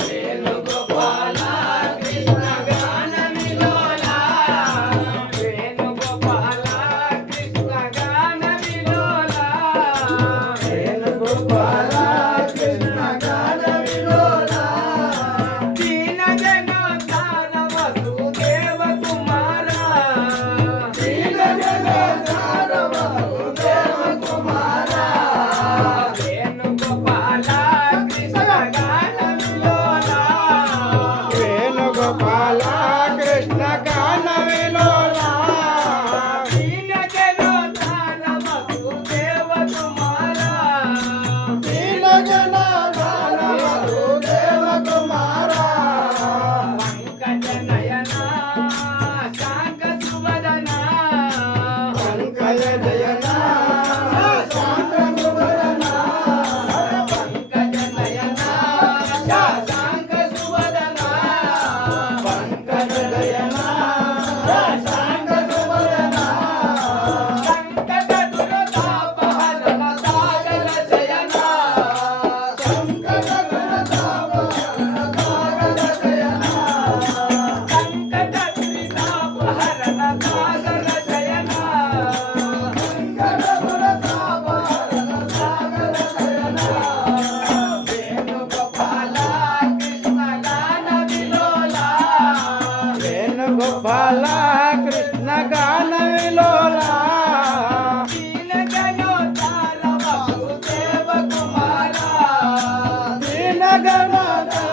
వేణుగోపాల కృష్ణ గాన విలోల వేణుగోపాల కృష్ణ గాన విలోల వేణుగోపాల కృష్ణ గాన విలోల దీన జనోద్ధార వసుదేవ కుమార దీన జనోద్ధార వసుదేవ కుమార వేణుగోపాల కృష్ణ గాన విలోల వేణుగోపాల కృష్ణ గాన విలోల దీన జనోద్ధార వసుదేవ కుమార దీన జనార్దన వసుదేవ కుమార పంకజ నయన శాంత సువదన పంకజ నయన శాంత సువదన పంకజ నయన శాంత సువదన పంకజ నయన శాంత సువదన సంకట దురతాపహరణ సాగర శయన సంకట దురతాపహరణ సాగర శయన సంకట దురితాపహరణ సాగర శయన సంకట దురతాపహరణ సాగర శయన వేణుగోపాల కృష్ణ గాన విలోల వేణుగోపాల కృష్ణ గాన విలోల దీన జనోద్ధార వసుదేవ కుమార దీన జనార్దన